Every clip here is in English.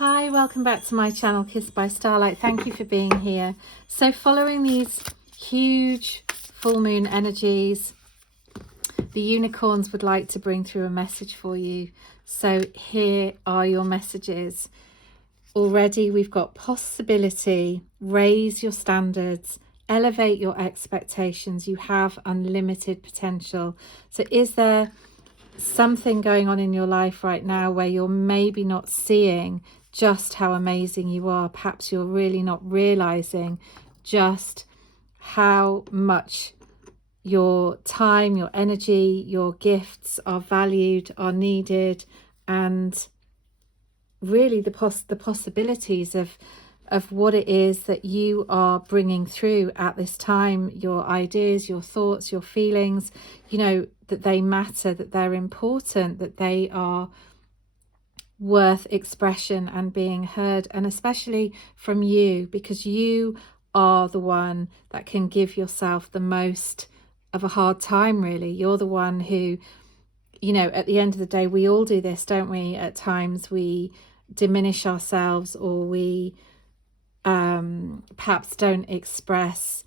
Hi, welcome back to my channel, Kissed by Starlight. Thank you for being here. So following these huge full moon energies, the unicorns would like to bring through a message for you. So here are your messages. Already we've got possibility, raise your standards, elevate your expectations. You have unlimited potential. So is there something going on in your life right now where you're maybe not seeing just how amazing you are? Perhaps you're really not realizing just how much your time, your energy, your gifts are valued, are needed, and really the possibilities of what it is that you are bringing through at this time, your ideas, your thoughts, your feelings, you know, that they matter, that they're important, that they are worth expression and being heard, and especially from you, because you are the one that can give yourself the most of a hard time, really. You're the one who, you know, at the end of the day, we all do this, don't we? At times we diminish ourselves, or we perhaps don't express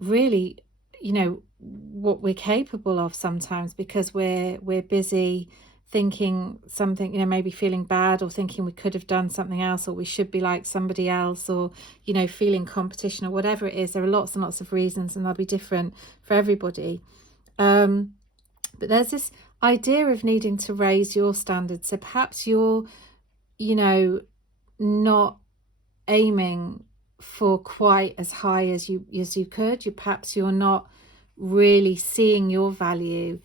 really, you know, what we're capable of sometimes, because we're busy thinking something, you know, maybe feeling bad, or thinking we could have done something else, or we should be like somebody else, or, you know, feeling competition, or whatever it is. There are lots and lots of reasons, and they'll be different for everybody. But there's this idea of needing to raise your standards. So perhaps you're, you know, not aiming for quite as high as you could. Perhaps you're not really seeing your value,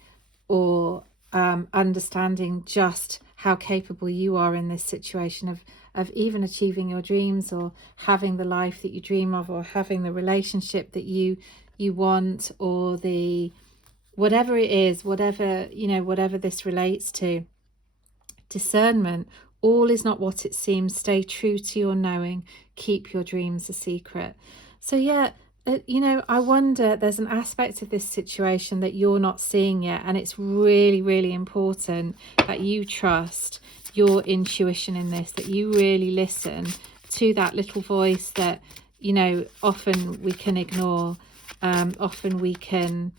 or understanding just how capable you are in this situation of even achieving your dreams, or having the life that you dream of, or having the relationship that you want, or the whatever it is, whatever, you know, whatever this relates to. Discernment. All is not what it seems. Stay true to your knowing. Keep your dreams a secret. So yeah, you know, I wonder, there's an aspect of this situation that you're not seeing yet, and it's really, really important that you trust your intuition in this, that you really listen to that little voice that, you know, often we can ignore. Often we can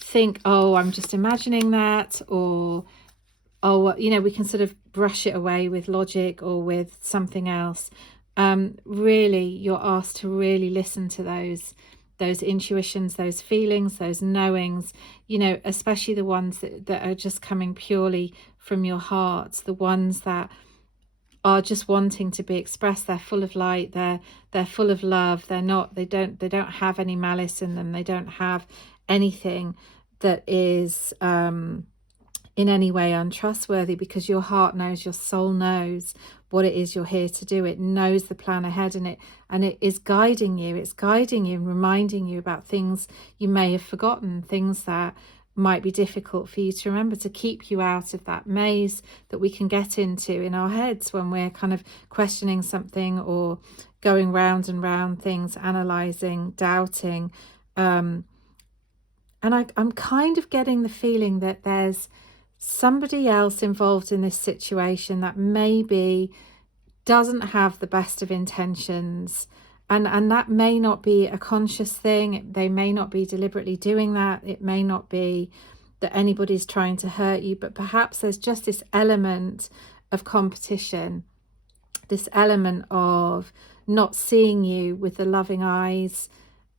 think, oh, I'm just imagining that, or oh, you know, we can sort of brush it away with logic or with something else. Really, you're asked to really listen to those intuitions, those feelings, those knowings, you know, especially the ones that are just coming purely from your heart, the ones that are just wanting to be expressed. They're full of light, they're full of love, they don't have any malice in them, they don't have anything that is in any way untrustworthy, because your heart knows, your soul knows what it is you're here to do. It knows the plan ahead, and it is guiding you. It's guiding you and reminding you about things you may have forgotten, things that might be difficult for you to remember, to keep you out of that maze that we can get into in our heads when we're kind of questioning something, or going round and round things, analysing, doubting. And I'm kind of getting the feeling that there's somebody else involved in this situation that maybe doesn't have the best of intentions, and that may not be a conscious thing. They may not be deliberately doing that. It may not be that anybody's trying to hurt you, but perhaps there's just this element of competition, this element of not seeing you with the loving eyes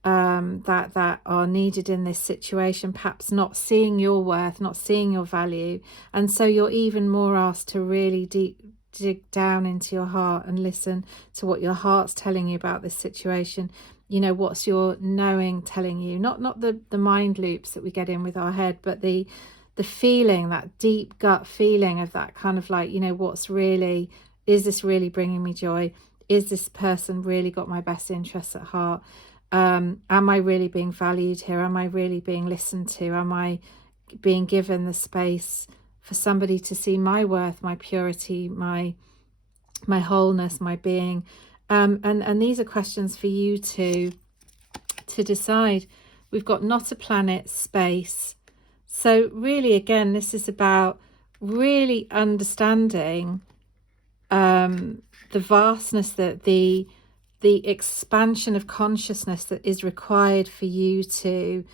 that are needed in this situation, perhaps not seeing your worth, not seeing your value. And so you're even more asked to really dig down into your heart and listen to what your heart's telling you about this situation. You know, what's your knowing telling you? Not the mind loops that we get in with our head, but the feeling, that deep gut feeling of that kind of like, you know, what's really, is this really bringing me joy? Is this person really got my best interests at heart? Am I really being valued here? Am I really being listened to? Am I being given the space for somebody to see my worth, my purity, my wholeness, my being? And these are questions for you to decide. We've got not a planet, space. So really, again, this is about really understanding the vastness, that the expansion of consciousness that is required for you to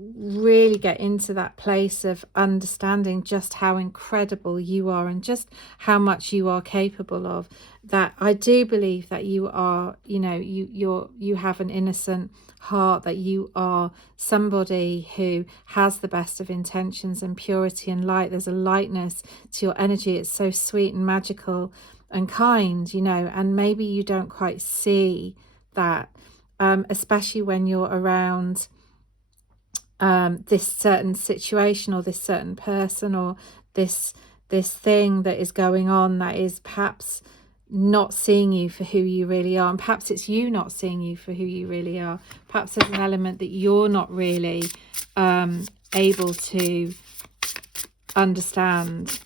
really get into that place of understanding just how incredible you are and just how much you are capable of. That I do believe that you are, you know, you have an innocent heart, that you are somebody who has the best of intentions and purity and light. There's a lightness to your energy. It's so sweet and magical and kind, you know, and maybe you don't quite see that, especially when you're around this certain situation or this certain person or this thing that is going on that is perhaps not seeing you for who you really are, and perhaps it's you not seeing you for who you really are. Perhaps there's an element that you're not really able to understand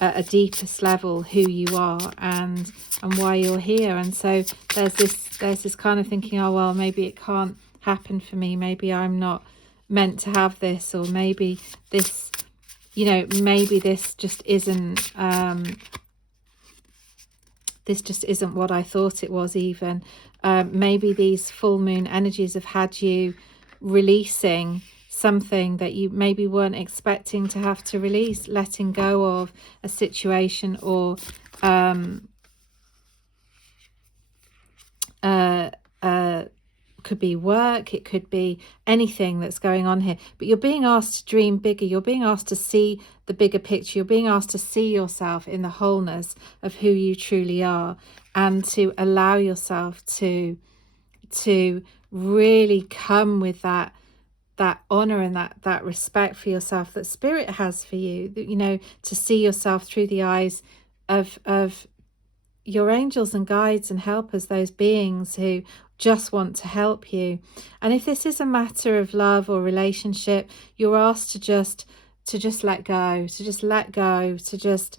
at a deepest level who you are and why you're here. And so there's this kind of thinking, oh well, maybe it can't happen for me, maybe I'm not meant to have this, or maybe this, you know, maybe this just isn't what I thought it was. Even maybe these full moon energies have had you releasing something that you maybe weren't expecting to have to release, letting go of a situation, or could be work, it could be anything that's going on here. But you're being asked to dream bigger, you're being asked to see the bigger picture, you're being asked to see yourself in the wholeness of who you truly are, and to allow yourself to really come with that honor and that respect for yourself that spirit has for you, that, you know, to see yourself through the eyes of your angels and guides and helpers, those beings who just want to help you. And if this is a matter of love or relationship, you're asked to just let go, to just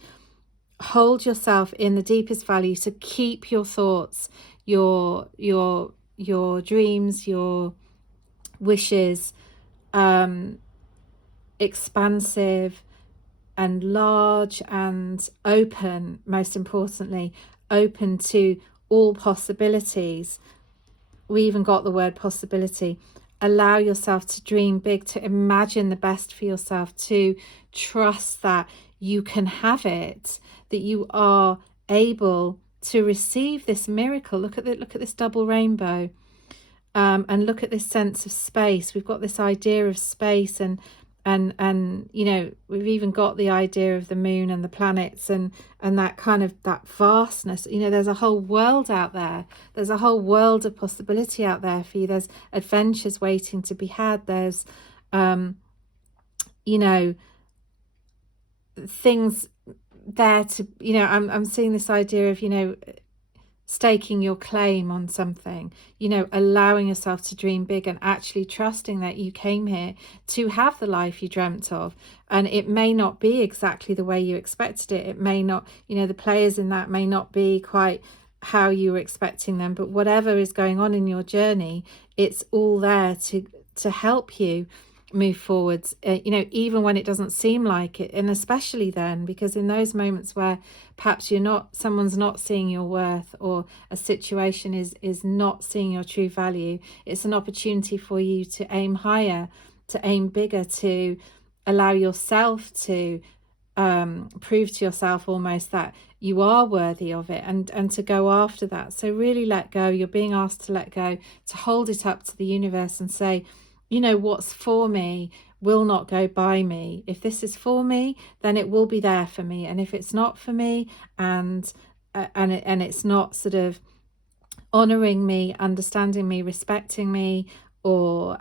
hold yourself in the deepest value, to keep your thoughts, your dreams, your wishes expansive and large and open, most importantly, open to all possibilities. We even got the word possibility. Allow yourself to dream big, to imagine the best for yourself, to trust that you can have it, that you are able to receive this miracle. Look at this double rainbow, and look at this sense of space. We've got this idea of space, and you know, we've even got the idea of the moon and the planets and that kind of that vastness. You know, there's a whole world out there, there's a whole world of possibility out there for you. There's adventures waiting to be had. There's you know, things there to, you know, I'm seeing this idea of, you know, staking your claim on something, you know, allowing yourself to dream big and actually trusting that you came here to have the life you dreamt of. And it may not be exactly the way you expected it. It may not, you know, the players in that may not be quite how you were expecting them, but whatever is going on in your journey, it's all there to help you move forwards, you know, even when it doesn't seem like it. And especially then, because in those moments where perhaps someone's not seeing your worth, or a situation is not seeing your true value, it's an opportunity for you to aim higher, to aim bigger, to allow yourself to prove to yourself almost that you are worthy of it, and to go after that. So really let go. You're being asked to let go, to hold it up to the universe and say, you know, what's for me will not go by me. If this is for me, then it will be there for me. And if it's not for me, and it's not sort of honoring me, understanding me, respecting me, or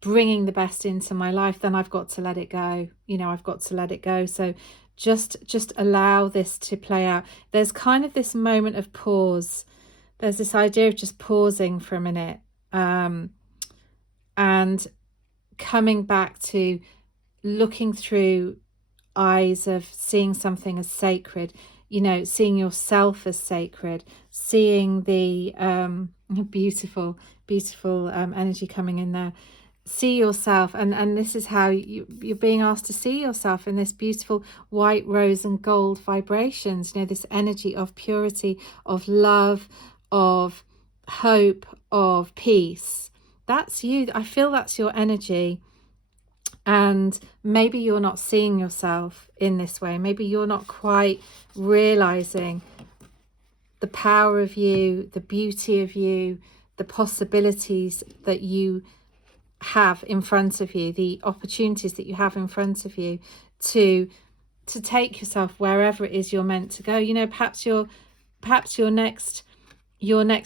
bringing the best into my life, then I've got to let it go. You know, I've got to let it go. So just allow this to play out. There's kind of this moment of pause. There's this idea of just pausing for a minute, and coming back to looking through eyes of seeing something as sacred, you know, seeing yourself as sacred, seeing the beautiful energy coming in there, see yourself, and this is how you're being asked to see yourself in this beautiful white rose and gold vibrations, you know, this energy of purity, of love, of hope, of peace. That's you. I feel that's your energy. And maybe you're not seeing yourself in this way. Maybe you're not quite realizing the power of you, the beauty of you, the possibilities that you have in front of you, the opportunities that you have in front of you to take yourself wherever it is you're meant to go. You know, perhaps your next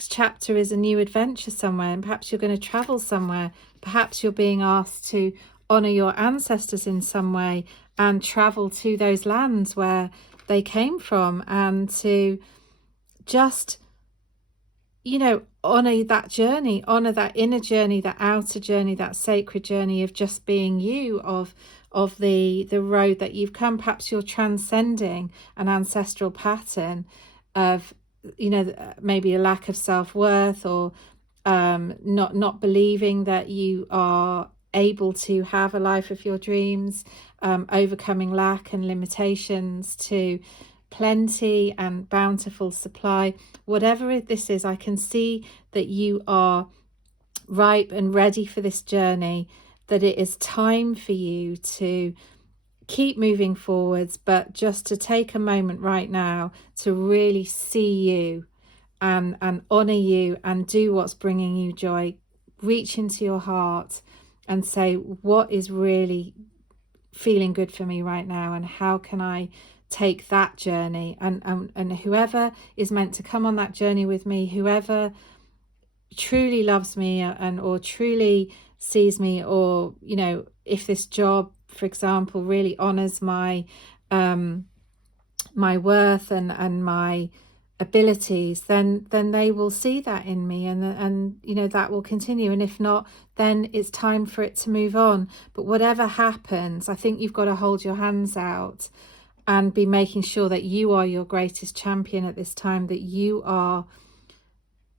chapter is a new adventure somewhere, and perhaps you're going to travel somewhere. Perhaps you're being asked to honor your ancestors in some way and travel to those lands where they came from, and to just, you know, honor that journey, honor that inner journey, that outer journey, that sacred journey of just being you, of the road that you've come. Perhaps you're transcending an ancestral pattern of, you know, maybe a lack of self-worth, or not believing that you are able to have a life of your dreams, overcoming lack and limitations to plenty and bountiful supply. Whatever this is, I can see that you are ripe and ready for this journey, that it is time for you to keep moving forwards, but just to take a moment right now to really see you and honor you and do what's bringing you joy. Reach into your heart and say, what is really feeling good for me right now, and how can I take that journey, and whoever is meant to come on that journey with me, whoever truly loves me and or truly sees me, or, you know, if this job, for example, really honors my my worth and my abilities, then they will see that in me, and you know, that will continue. And if not, then it's time for it to move on. But whatever happens, I think you've got to hold your hands out and be making sure that you are your greatest champion at this time, that you are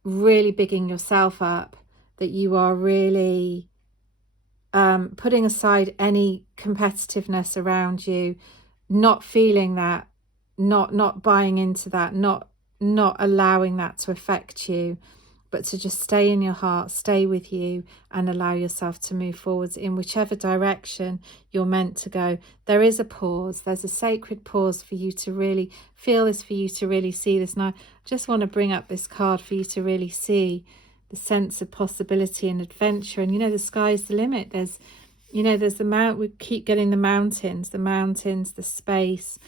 really bigging yourself up, that you are really putting aside any competitiveness around you, not feeling that, not buying into that, not allowing that to affect you, but to just stay in your heart, stay with you, and allow yourself to move forwards in whichever direction you're meant to go. There is a pause. There's a sacred pause for you to really feel this, for you to really see this. And I just want to bring up this card for you to really see the sense of possibility and adventure. And, you know, the sky's the limit. There's, you know, there's we keep getting the mountains, the space,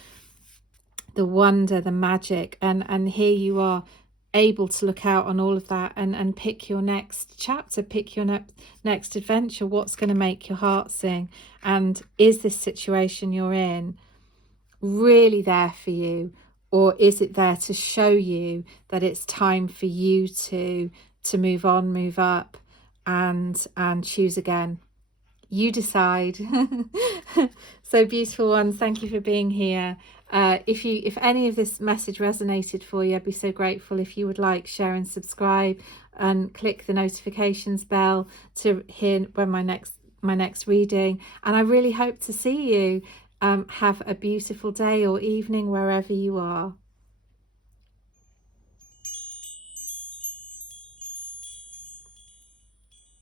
the wonder, the magic. And here you are, able to look out on all of that and pick your next chapter, pick your next adventure. What's going to make your heart sing? And is this situation you're in really there for you, or is it there to show you that it's time for you to move on, move up, and choose again? You decide. So, beautiful ones, thank you for being here. If any of this message resonated for you, I'd be so grateful if you would like, share and subscribe, and click the notifications bell to hear when my next reading. And I really hope to see you. Have a beautiful day or evening wherever you are.